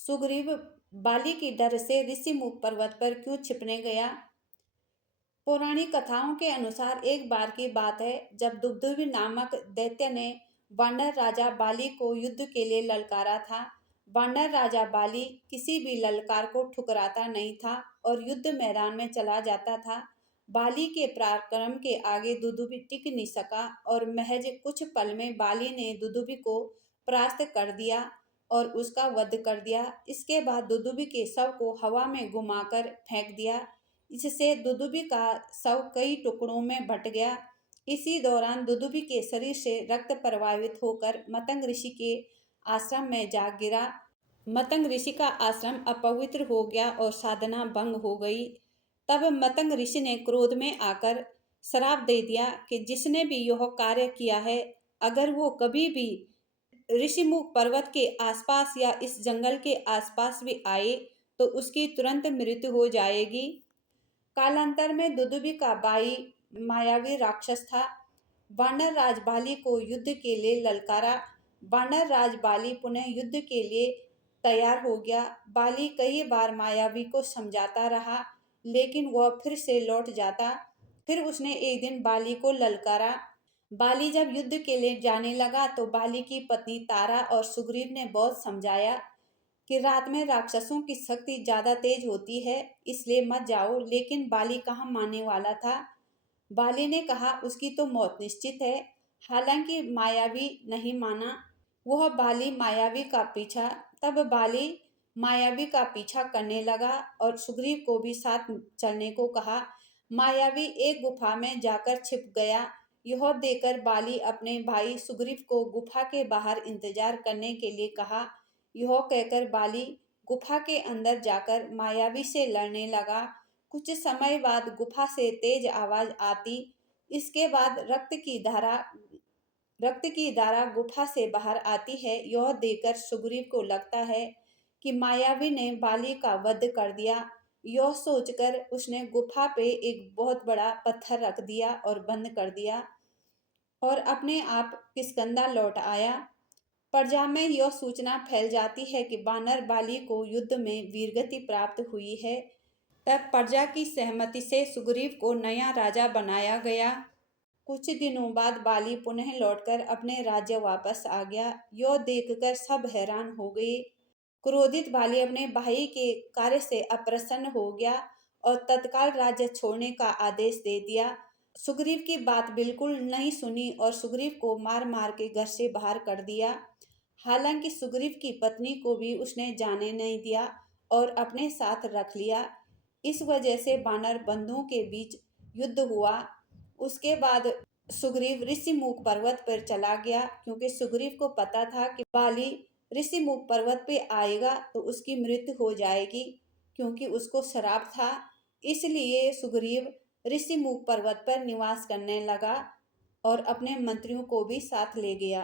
सुग्रीव बाली की डर से ऋषिमुख पर्वत पर क्यों छिपने गया। पौराणिक कथाओं के अनुसार एक बार की बात है जब दुबदुबी नामक दैत्य ने वानर राजा बाली को युद्ध के लिए ललकारा था। वानर राजा बाली किसी भी ललकार को ठुकराता नहीं था और युद्ध मैदान में चला जाता था। बाली के पराक्रम के आगे दुदुबी टिक नहीं सका और महज कुछ पल में बाली ने दुदुबी को परास्त कर दिया और उसका वध कर दिया। इसके बाद दुदुबी के शव को हवा में घुमाकर फेंक दिया। इससे दुदुबी का शव कई टुकड़ों में बट गया। इसी दौरान दुदुबी के शरीर से रक्त प्रवाहित होकर मतंग ऋषि के आश्रम में जा गिरा। मतंग ऋषि का आश्रम अपवित्र हो गया और साधना भंग हो गई। तब मतंग ऋषि ने क्रोध में आकर श्राप दे दिया कि जिसने भी यह कार्य किया है, अगर वो कभी भी ऋषिमुख पर्वत के आसपास या इस जंगल के आसपास भी आए तो उसकी तुरंत मृत्यु हो जाएगी। कालांतर में दुदुबी का भाई मायावी राक्षस था। वानर राज बाली को युद्ध के लिए ललकारा। वानर राज बाली पुनः युद्ध के लिए तैयार हो गया। बाली कई बार मायावी को समझाता रहा लेकिन वह फिर से लौट जाता। फिर उसने एक दिन बाली को ललकारा। बाली जब युद्ध के लिए जाने लगा तो बाली की पत्नी तारा और सुग्रीव ने बहुत समझाया कि रात में राक्षसों की शक्ति ज्यादा तेज होती है, इसलिए मत जाओ। लेकिन बाली कहाँ मानने वाला था। बाली ने कहा उसकी तो मौत निश्चित है। हालांकि मायावी नहीं माना। वह बाली मायावी का पीछा तब बाली मायावी का पीछा करने लगा और सुग्रीव को भी साथ चलने को कहा। मायावी एक गुफा में जाकर छिप गया। यह देखकर बाली अपने भाई सुग्रीव को गुफा के बाहर इंतजार करने के लिए कहा। यह कहकर बाली गुफा के अंदर जाकर मायावी से लड़ने लगा। कुछ समय बाद गुफा से तेज आवाज आती। इसके बाद रक्त की धारा गुफा से बाहर आती है। यह देखकर सुग्रीव को लगता है कि मायावी ने बाली का वध कर दिया। यह सोचकर उसने गुफा पे एक बहुत बड़ा पत्थर रख दिया और बंद कर दिया और अपने आप किष्किंधा लौट आया। प्रजा में यह सूचना फैल जाती है कि वानर बाली को युद्ध में वीरगति प्राप्त हुई है। तब प्रजा की सहमति से सुग्रीव को नया राजा बनाया गया। कुछ दिनों बाद बाली पुनः लौटकर अपने राज्य वापस आ गया। यह देखकर सब हैरान हो गए। क्रोधित बाली अपने भाई के कार्य से अप्रसन्न हो गया और तत्काल राज्य छोड़ने का आदेश दे दिया। सुग्रीव की बात बिल्कुल नहीं सुनी और सुग्रीव को मार मार के घर से बाहर कर दिया। हालांकि सुग्रीव की पत्नी को भी उसने जाने नहीं दिया और अपने साथ रख लिया। इस वजह से वानर बंधुओं के बीच युद्ध हुआ। उसके बाद सुग्रीव ऋषिमुख पर्वत पर चला गया क्योंकि सुग्रीव को पता था कि बाली ऋषिमुख पर्वत पे आएगा तो उसकी मृत्यु हो जाएगी क्योंकि उसको श्राप था। इसलिए सुग्रीव ऋषिमुख पर्वत पर निवास करने लगा और अपने मंत्रियों को भी साथ ले गया।